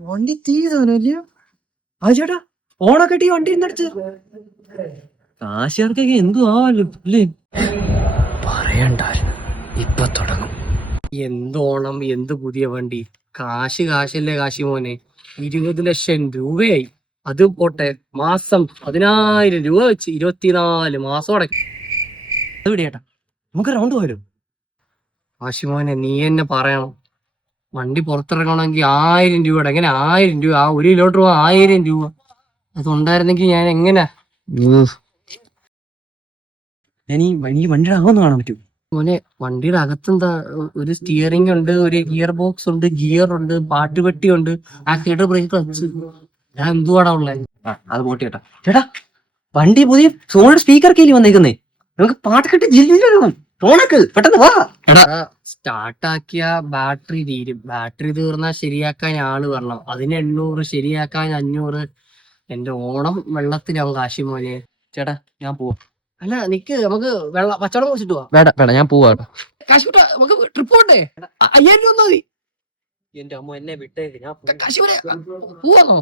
വണ്ടി തീരുന്നില്ല. ആ ചേട്ടാ ഓണക്കെട്ടി വണ്ടി എന്നടിച്ച് കാശിയാർക്കൊക്കെ എന്തു ആവല്ലോ അല്ലേ? പറയണ്ടായിരുന്നു, ഇപ്പൊ തുടങ്ങും. എന്തോണം, എന്ത് പുതിയ വണ്ടി. കാശല്ലേ കാശി മോനെ. 20 ലക്ഷം രൂപയായി. അത് പോട്ടെ, മാസം 10,000 രൂപ വെച്ച് 24 മാസം അടയ്ക്കും. അത് വിടിയേട്ടാ, നമുക്ക് റൗണ്ട് പോയാലോ? കാശി മോനെ, നീ എന്നെ പറയണം. വണ്ടി പുറത്തിറങ്ങണമെങ്കിൽ 1000 രൂപ. എങ്ങനെ 1000 രൂപ? ആ 1 കിലോമീറ്റർ 1000 രൂപ. അതുണ്ടായിരുന്നെങ്കിൽ ഞാൻ എങ്ങനെ ഞാൻ ഈ വണ്ടിയുടെ അകമൊന്നും കാണാൻ പറ്റൂ? മോനെ, വണ്ടിയുടെ അകത്തെന്താ, ഒരു സ്റ്റിയറിംഗ് ഉണ്ട്, ഒരു ഗിയർ ബോക്സ് ഉണ്ട്, ഗിയർ ഉണ്ട്, പാട്ടുപെട്ടി ഉണ്ട്, ആക്സിലേറ്റർ, ബ്രേക്ക്, ക്ലച്ച്. ഞാൻ എന്തുവാടാ ഉള്ളത്? അത് പോട്ടെ ചേട്ടാ. ചേട്ടാ വണ്ടി പുതിയ സോണിയുടെ സ്പീക്കർ കീഴിൽ വന്നേക്കുന്നേ. നമുക്ക് പാട്ട് കെട്ടി ജില്ലിടണം. ഫോണക്ക് പെട്ടെന്ന് വാ. സ്റ്റാർട്ടാക്കിയ ബാറ്ററി തീരും. ബാറ്ററി തീർന്നാൽ ശരിയാക്കാൻ ആള് വരണം. അതിന് 800, ശരിയാക്കാൻ 500. എന്റെ ഓണം വെള്ളത്തിലാവും കാശി മോനെ. ചേട്ടാ ഞാൻ പോവാ. അല്ല നിക്ക്, നമുക്ക് പച്ചവെള്ളം കുടിച്ചിട്ട് പോവാം. വേണ്ട, ഞാൻ പോവാ. കാശി വിട്ടാ നമുക്ക് ട്രിപ്പ് പോണ്ടേ? 5000 രൂപ മതി. എന്റെ അമ്മ എന്നെ വിട്ടേക്ക്. ഞാൻ കാശി മോനെ പോവാന്നോ?